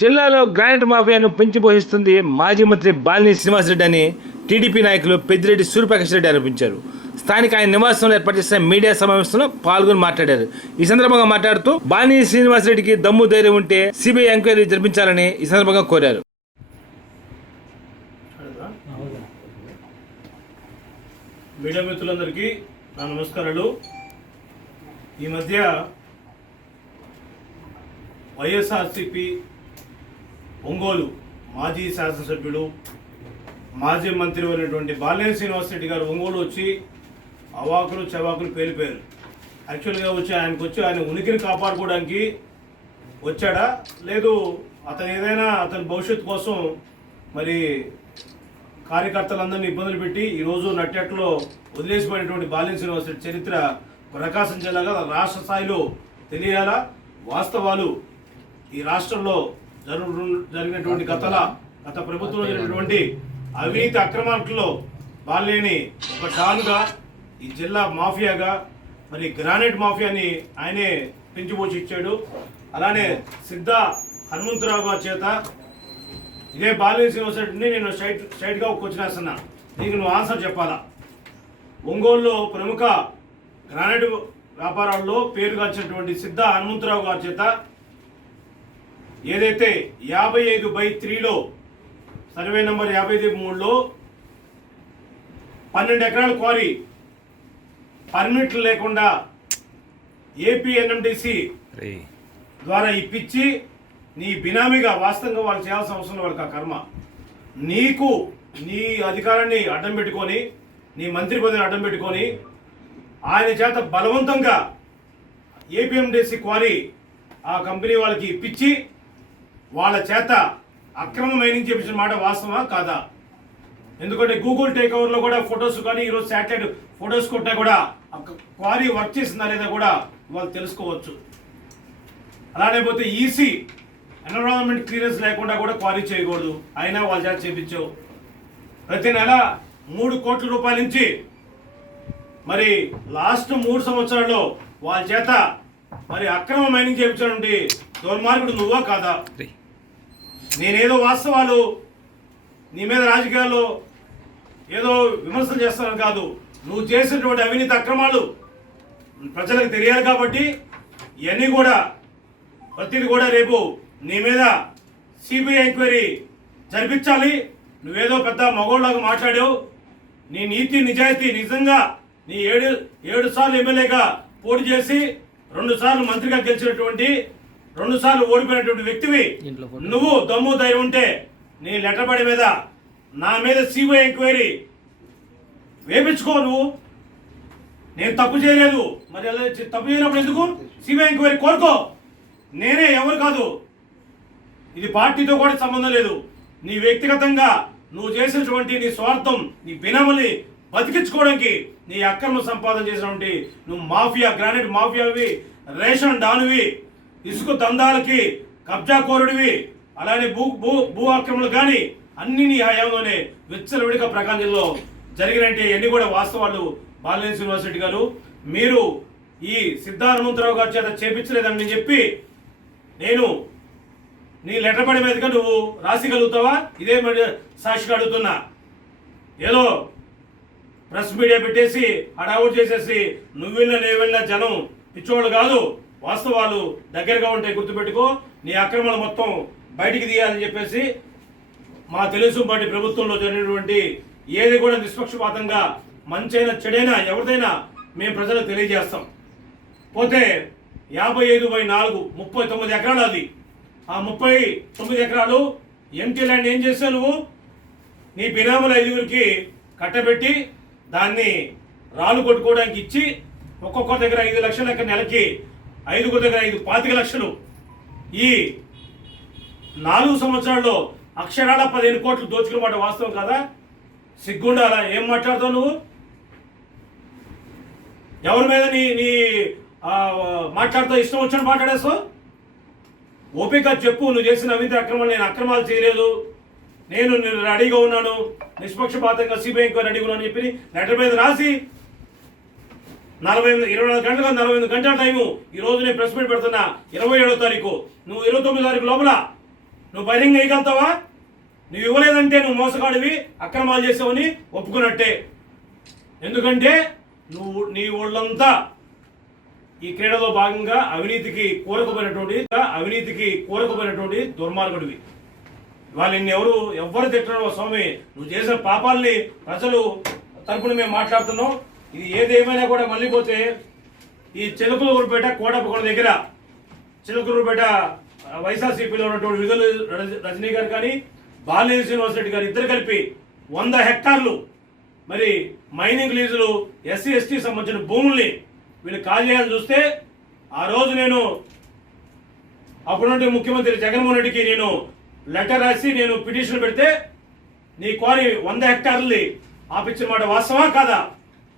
జిల్లాలో గ్రానైట్ మాఫియాను పెంచి పోషిస్తుంది మాజీ మంత్రి బాలిని శ్రీనివాసరెడ్డి అని టీడీపీ నాయకులు పెద్దిరెడ్డి సూర్యప్రకాష్ రెడ్డి ఆరోపించారు. స్థానిక ఆయన నివాసంలో ఏర్పాటు చేసిన మీడియా సమావేశంలో పాల్గొని మాట్లాడారు. ఈ సందర్భంగా మాట్లాడుతూ బాలిని శ్రీనివాసరెడ్డికి దమ్ము ధైర్యం ఉంటే సిబిఐ ఎంక్వైరీ జరిపించాలని ఈ సందర్భంగా కోరారు. మీడియా మిత్రులందరికీ నా నమస్కారాలు. ఈ మధ్య వైఎస్ఆర్సిపి ఒంగోలు మాజీ శాసనసభ్యుడు మాజీ మంత్రి అయినటువంటి బాలినేని శ్రీనివాసరెడ్డి గారు ఒంగోలు వచ్చి అవాకులు చవాకులు పేలిపోయారు. యాక్చువల్గా వచ్చి ఆయనకు వచ్చి ఆయన ఉనికిని కాపాడుకోవడానికి వచ్చాడా? లేదు. అతను ఏదైనా అతని భవిష్యత్తు కోసం మరి కార్యకర్తలందరినీ ఇబ్బందులు పెట్టి ఈరోజు నట్టెట్లో వదిలేసిపోయినటువంటి బాలిన శ్రీనివాసరెడ్డి చరిత్ర ప్రకాశం జిల్లాగా రాష్ట్ర స్థాయిలో తెలియాలా? వాస్తవాలు ఈ రాష్ట్రంలో జరుగు జరిగినటువంటి గతల గత ప్రభుత్వంలో జరిగినటువంటి అవినీతి అక్రమాలలో బాలేని ఒక డాన్గా ఈ జిల్లా మాఫియాగా మరి గ్రానైట్ మాఫియాని ఆయనే పెంచిపోచి ఇచ్చాడు. అలానే సిద్ధ హనుమంతరావు గారి చేత ఇదే బాలినేని శ్రీనివాసరెడ్డిని నేను స్ట్రైట్ స్ట్రైట్గా ఒక క్వశ్చన్ వేస్తున్నా. దీనికి నువ్వు ఆన్సర్ చెప్పాలా? ఒంగోలులో ప్రముఖ గ్రానైట్ వ్యాపారాల్లో పేరుగాల్చినటువంటి సిద్ధ హనుమంతరావు గారి చేత ఏదైతే యాభై ఐదు బై త్రీలో సర్వే నంబర్ యాభై ఐదు మూడులో పన్నెండు ఎకరాల క్వారీ పర్మిట్లు లేకుండా ఏపీ ఎన్ఎండిసి ద్వారా ఇప్పించి నీ బినామీగా వాస్తవంగా వాళ్ళు చేయాల్సిన అవసరం వాళ్ళకి ఆ కర్మ. నీకు నీ అధికారాన్ని అడ్డం పెట్టుకొని నీ మంత్రి పదవిని అడ్డం పెట్టుకొని ఆయన చేత బలవంతంగా ఏపీఎండిసి క్వారీ ఆ కంపెనీ వాళ్ళకి ఇప్పించి వాళ్ళ చేత అక్రమ మైనింగ్ చేపించిన మాట వాస్తవా కాదా? ఎందుకంటే గూగుల్ టేక్ ఓవర్లో కూడా ఫొటోస్ కానీ ఈరోజు శాటిలైట్ ఫొటోస్ కొట్టా కూడా క్వారీ వర్క్ చేసిందా లేదా కూడా వాళ్ళు తెలుసుకోవచ్చు. అలానే పోతే ఈసీ ఎన్విరాన్మెంట్ క్లియరెన్స్ లేకుండా కూడా క్వారీ చేయకూడదు. అయినా వాళ్ళ చేత చేపించావు. ప్రతి నెల మూడు కోట్ల రూపాయల నుంచి మరి లాస్ట్ మూడు సంవత్సరాల్లో వాళ్ళ చేత మరి అక్రమ మైనింగ్ చేయించినటువంటి దుర్మార్గుడు నువ్వా కాదా? నేనేదో వాస్తవాలు నీ మీద రాజకీయాల్లో ఏదో విమర్శలు చేస్తాను కాదు. నువ్వు చేసినటువంటి అవినీతి అక్రమాలు ప్రజలకు తెలియాలి కాబట్టి ఇవన్నీ కూడా ప్రతిది కూడా రేపు నీ మీద సిబిఐ ఎంక్వైరీ జరిపించాలి. నువ్వేదో పెద్ద మగోళ్ళగా మాట్లాడావు. నీ నీతి నిజాయితీ నిజంగా నీ ఏడు ఏడు సార్లు ఎమ్మెల్యేగా పోటీ చేసి రెండు సార్లు మంత్రిగా గెలిచినటువంటి రెండు సార్లు ఓడిపోయినటువంటి వ్యక్తివి నువ్వు దమ్ము ధైర్యం ఉంటే నీ లెటర్ పడి మీద నా మీద సిబిఐ ఎంక్వైరీ వేపించుకో నువ్వు. నేను తప్పు చేయలేదు. మరి తప్పు చేయనప్పుడు ఎందుకు? సిబిఐ ఎంక్వైరీ కోరుకో. నేనే ఎవరు కాదు. ఇది పార్టీతో కూడా సంబంధం లేదు. నీ వ్యక్తిగతంగా నువ్వు చేసినటువంటి నీ స్వార్థం నీ బినముని బతికించుకోవడానికి నీ అక్రమ సంపాదన చేసినటువంటి నువ్వు మాఫియా గ్రానైట్ మాఫియావి రేషన్ డానువి ఇసుక దందాలకి కబ్జా కోరుడివి. అలానే భూ భూ భూ ఆక్రమణలు కానీ అన్ని నీ హయాంలోనే విచ్చలవిడిగా ప్రకాశం జిల్లాలో జరిగినట్టు అన్ని కూడా వాస్తవాలు బాలినేని శ్రీనివాసరెడ్డి గారు. మీరు ఈ సిద్ధ హనుమంతరావు గారి చేత చేపించలేదని చెప్పి నేను నీ లెటర్ పడి మీదుగా నువ్వు రాసిగలుగుతావా? ఇదే మరి సాక్షిగా అడుగుతున్నా. ఏదో ప్రెస్ మీడియా పెట్టేసి హడావుడ్ చేసేసి నువ్వు వెళ్ళినా నేను వెళ్ళినా జనం పిచ్చోళ్ళు కాదు. వాస్తవాలు దగ్గరగా ఉంటాయి గుర్తుపెట్టుకో. నీ అక్రమాలు మొత్తం బయటికి తీయాలని చెప్పేసి మా తెలుగు పార్టీ ప్రభుత్వంలో జరిగినటువంటి ఏది కూడా నిష్పక్షపాతంగా మంచైనా చెడైనా ఎవరిదైనా మేము ప్రజలకు తెలియజేస్తాం. పోతే యాభై ఐదు బై నాలుగు ముప్పై తొమ్మిది ఎకరాలు అది. ఆ ముప్పై తొమ్మిది ఎకరాలు ఎంటీ ల్యాండ్ ఏం చేసావు నువ్వు? నీ బినాముల ఐదుగురికి కట్టబెట్టి దాన్ని రాళ్ళు కొట్టుకోవడానికి ఇచ్చి ఒక్కొక్క దగ్గర ఐదు లక్షల నెలకి ఐదుగురి దగ్గర ఐదు పాతిక లక్షలు. ఈ నాలుగు సంవత్సరాల్లో అక్షరాల పదిహేను కోట్లు దోచుకున్నమాట వాస్తవం కదా? సిగ్గుండాలా? ఏం మాట్లాడుతావు నువ్వు? ఎవరి మీద నీ నీ మాట్లాడుతావు ఇష్టం వచ్చినట్టు మాట్లాడేస్తావు? ఓపిక చెప్పు నువ్వు చేసిన అవినీతి అక్రమాలు నేను అక్రమాలు చేయలేదు. నేను రెడీగా ఉన్నాను. నిష్పక్షపాతంగా సిబిఐ ఎంక్వైరీ రెడీగా ఉన్నాను అని చెప్పి లెటర్ మీద రాసి నలభై ఎనిమిది ఇరవై నాలుగు గంటలు నలభై ఎనిమిది గంటల టైము ఈ రోజు నేను ప్రెస్ మీట్ పెడుతున్నా ఇరవై ఏడో తారీఖు. నువ్వు ఇరవై తొమ్మిది తారీఖు లోపల నువ్వు బహిరంగ వేయగలుగుతావా? నువ్వు ఇవ్వలేదంటే నువ్వు మోసగాడివి అక్రమాలు చేసావని ఒప్పుకున్నట్టే. ఎందుకంటే నువ్వు నీ ఒళ్ళంతా ఈ క్రీడలో భాగంగా అవినీతికి కూరకపోయినటువంటి అవినీతికి కూరకపోయినటువంటి దుర్మార్గుడివి. వాళ్ళు ఎవరు ఎవ్వరు తిట్టడం స్వామి. నువ్వు చేసిన పాపాలని ప్రజలు తరపున మేము మాట్లాడుతున్నాం. ఇది ఏదేమైనా కూడా మళ్ళీ పోతే ఈ చిలుకలూరుపేట కోటప్పకొండ దగ్గర చిలుకలూరుపేట వైఎస్ఆర్సీపీలో ఉన్నటువంటి విధులు రజనీ గారు కానీ బాలినేని శ్రీనివాస రెడ్డి గారు ఇద్దరు కలిపి వంద హెక్టార్లు మరి మైనింగ్ లీజులు ఎస్సీ ఎస్టీ సంబంధించిన భూముల్ని వీళ్ళు కాల్ చూస్తే ఆ రోజు నేను అప్పుడున్నటువంటి ముఖ్యమంత్రి జగన్మోహన్ రెడ్డికి నేను లెటర్ రాసి నేను పిటిషన్ పెడితే నీ క్వారీ వంద హెక్టార్లని ఆపించిన మాట వాస్తవా కాదా?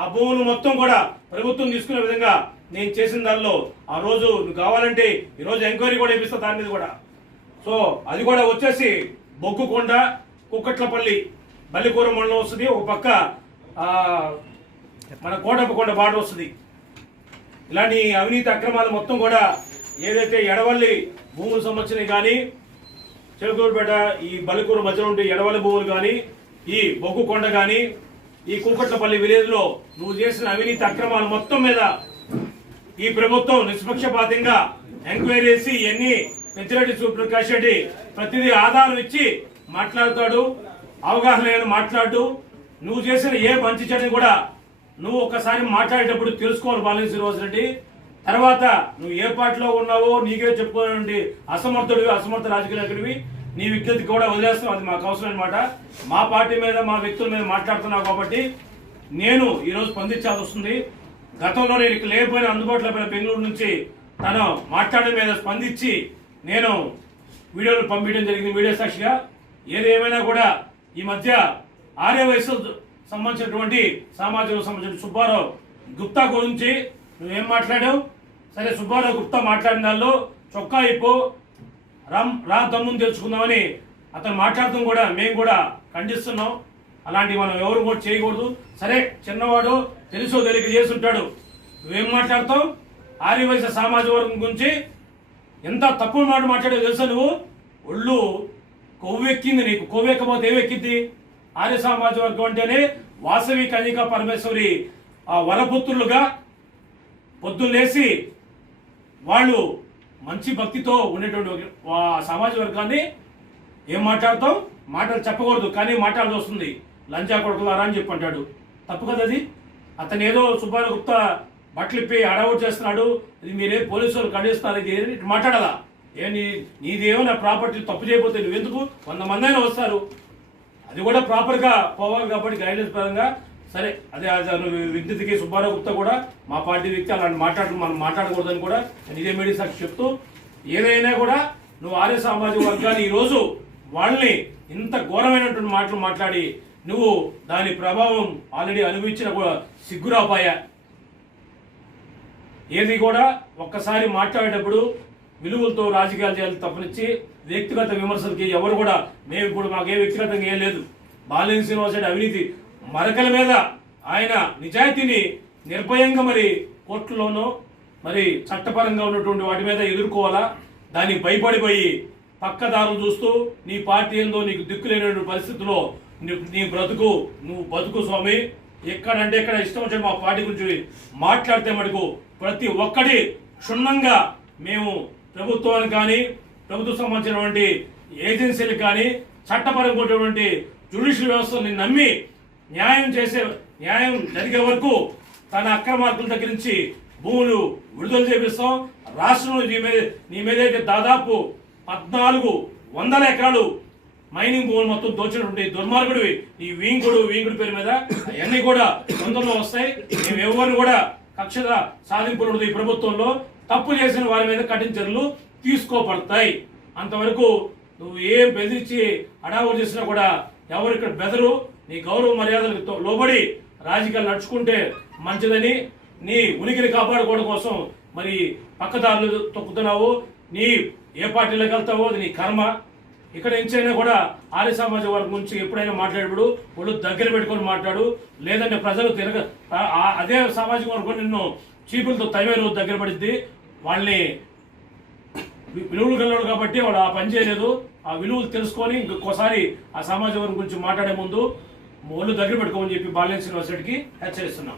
ఆ భూములు మొత్తం కూడా ప్రభుత్వం తీసుకునే విధంగా నేను చేసిన దానిలో ఆ రోజు నువ్వు కావాలంటే ఈరోజు ఎంక్వైరీ కూడా ఇప్పిస్తా దాని మీద కూడా. సో అది కూడా వచ్చేసి బొగ్గుకొండ కుక్కట్లపల్లి బల్లికూర మండలం వస్తుంది. ఒక పక్క మన కోటప్పకొండ బాట వస్తుంది. ఇలాంటి అవినీతి అక్రమాలు మొత్తం కూడా ఏదైతే ఎడవల్లి భూములు సంబంధించినవి కానీ చిలకూరుపేట ఈ బలికూరు మధ్యలో ఉండే ఎడవల్లి భూములు కానీ ఈ బొగ్గు కొండ కానీ ఈ కుంకట్లపల్లి విలేజ్లో నువ్వు చేసిన అవినీతి అక్రమాలు మొత్తం మీద ఈ ప్రభుత్వం నిష్పక్షపాతంగా ఎంక్వైరీ చేసి ఇవన్నీ పెద్దిరెడ్డి సూర్యప్రకాష్ రెడ్డి ప్రతిదీ ఆధారం ఇచ్చి మాట్లాడతాడు అవగాహన లేని మాట్లాడు. నువ్వు చేసిన ఏ మంచి చెడ్డని కూడా నువ్వు ఒకసారి మాట్లాడేటప్పుడు తెలుసుకోవాలి బాలని శ్రీనివాస్ రెడ్డి. తర్వాత నువ్వు ఏ పార్టీలో ఉన్నావో నీకే చెప్పుకోవాలండి అసమర్థుడివి అసమర్థ రాజకీయ నాయకుడివి. నీ విజ్ఞప్తి కూడా వదిలేస్తాం అది మాకు అవసరం అనమాట మా పార్టీ మీద మా వ్యక్తుల మీద మాట్లాడుతున్నావు కాబట్టి నేను ఈరోజు స్పందించాల్సి వస్తుంది. గతంలో నేను ఇక్కడ లేకపోయినా అందుబాటులో పోయిన బెంగళూరు నుంచి తను మాట్లాడడం మీద స్పందించి నేను వీడియోలు పంపించడం జరిగింది వీడియో సాక్షిగా. ఏది ఏమైనా కూడా ఈ మధ్య ఆర్య వయసు సంబంధించినటువంటి సామాజిక సంబంధించిన సుబ్బారావు గుప్తా గురించి నువ్వేం మాట్లాడావు? సరే సుబ్బారావు గుప్తా మాట్లాడిన దానిలో చొక్కా ఇప్పు రామ్ రా తమ్ముని తెలుసుకుందామని అతను మాట్లాడటం కూడా మేము కూడా ఖండిస్తున్నాం. అలాంటివి మనం ఎవరు కూడా చేయకూడదు. సరే చిన్నవాడు తెలుసో తెలియక చేస్తుంటాడు. నువ్వేం మాట్లాడతావు? ఆర్యవైశ్య సామాజిక వర్గం గురించి ఎంత తక్కువ మాట మాట్లాడో తెలుసా నువ్వు? ఒళ్ళు కొవ్వెక్కింది నీకు. కొవ్వెక్కబోతే ఏమెక్కింది ఆర్య సామాజిక వర్గం అంటేనే వాసవి కన్యకా పరమేశ్వరి ఆ వరపుత్రులుగా పొద్దున్నేసి వాళ్ళు మంచి భక్తితో ఉండేటువంటి సమాజ ఆ వర్గాన్ని ఏం మాట్లాడతాం? మాటలు చెప్పకూడదు కానీ మాట్లాడాల్సి వస్తుంది. లంచా కొడుకులారా అని చెప్పి అంటాడు. తప్పు కదా అది? అతను ఏదో సుబ్బారావు గుప్తా బట్టలు ఇప్పి అడౌట్ చేస్తున్నాడు. ఇది మీరే పోలీసులు ఖండిస్తారు ఇది ఇటు మాట్లాడాలా? ఏ నీ నీదేమైనా ప్రాపర్టీ తప్పు చేయకపోతే నువ్వెందుకు? వంద మంది అయినా వస్తారు. అది కూడా ప్రాపర్గా పోవాలి కాబట్టి గైడ్లైన్స్ పరంగా సరే అదే అదే నువ్వు విద్యుత్కి సుబ్బారావు గుప్తా కూడా మా పార్టీ వ్యక్తి అలాంటి మాట్లాడు మనం మాట్లాడకూడదని కూడా నేను ఇదే మీడియా సాక్షి చెప్తూ ఏదైనా కూడా నువ్వు ఆర్య సామాజిక వర్గాన్ని ఈరోజు వాళ్ళని ఇంత ఘోరమైనటువంటి మాటలు మాట్లాడి నువ్వు దాని ప్రభావం ఆల్రెడీ అనుభవించిన కూడా సిగ్గురాపాయ? ఏది కూడా ఒక్కసారి మాట్లాడేటప్పుడు విలువలతో రాజకీయాలు చేయాలి తప్పనిచ్చి వ్యక్తిగత విమర్శలకి ఎవరు కూడా మేము ఇప్పుడు మాకే వ్యక్తిగతంగా ఏం లేదు. బాలినేని శ్రీనివాస్ అవినీతి మరకల మీద ఆయన నిజాయితీని నిర్భయంగా మరి కోర్టులోనో మరి చట్టపరంగా ఉన్నటువంటి వాటి మీద ఎదుర్కోవాలా? దానికి భయపడిపోయి పక్కదారులు చూస్తూ నీ పార్టీ ఏందో నీకు దిక్కులేనటువంటి పరిస్థితిలో నీ- నీ బ్రతుకు నువ్వు బతుకు స్వామి. ఎక్కడంటే ఎక్కడ ఇష్టం వచ్చిన మా పార్టీ గురించి మాట్లాడితే మటుకు ప్రతి ఒక్కటి క్షుణ్ణంగా మేము ప్రభుత్వానికి కానీ ప్రభుత్వం సంబంధించినటువంటి ఏజెన్సీలకు కానీ చట్టపరంగా ఉన్నటువంటి జ్యుడిషియల్ వ్యవస్థని నమ్మి న్యాయం చేసే న్యాయం జరిగే వరకు తన అక్రమార్కుల దగ్గర నుంచి భూములు విడుదల చేపిస్తాం. రాష్ట్రంలో నీ మీద నీ మీద అయితే దాదాపు పద్నాలుగు వందల ఎకరాలు మైనింగ్ భూములు మొత్తం దోచినటువంటి దుర్మార్గుడివి. ఈ వీంగుడు వీంకుడు పేరు మీద అవన్నీ కూడా తొందరలో వస్తాయి. మేము ఎవరిని కూడా కక్షద సాధింపులు ఈ ప్రభుత్వంలో. తప్పు చేసిన వారి మీద కఠిన చర్యలు తీసుకోబడతాయి. అంతవరకు నువ్వు ఏం బెదిరించి అడావులు చేసినా కూడా ఎవరు ఇక్కడ బెదరు? నీ గౌరవ మర్యాదలకు లోబడి రాజకీయాలు నడుచుకుంటే మంచిదని నీ ఉనికిని కాపాడుకోవడం కోసం మరి పక్కదారులు తొక్కుతున్నావు నీ ఏ పార్టీలోకి వెళ్తావో అది నీ కర్మ. ఇక్కడ నుంచైనా కూడా ఆర్య సమాజ వర్గం గురించి ఎప్పుడైనా మాట్లాడేప్పుడు వాళ్ళు దగ్గర పెట్టుకొని మాట్లాడు లేదంటే ప్రజలు తిరగ ఆ- అదే సామాజిక వర్గం నిన్ను చీపులతో తవ్వే రోజు దగ్గర పడిద్ది. వాళ్ళని విలువలు కలవాడు కాబట్టి వాడు ఆ పని చేయలేదు. ఆ విలువలు తెలుసుకొని ఇంకొకసారి ఆ సమాజం వర్గం గురించి మాట్లాడే ముందు ఒళ్ళు దగ్గర పెట్టుకోమని చెప్పి బాలినేని శ్రీనివాస్ హెచ్చరిస్తున్నాం.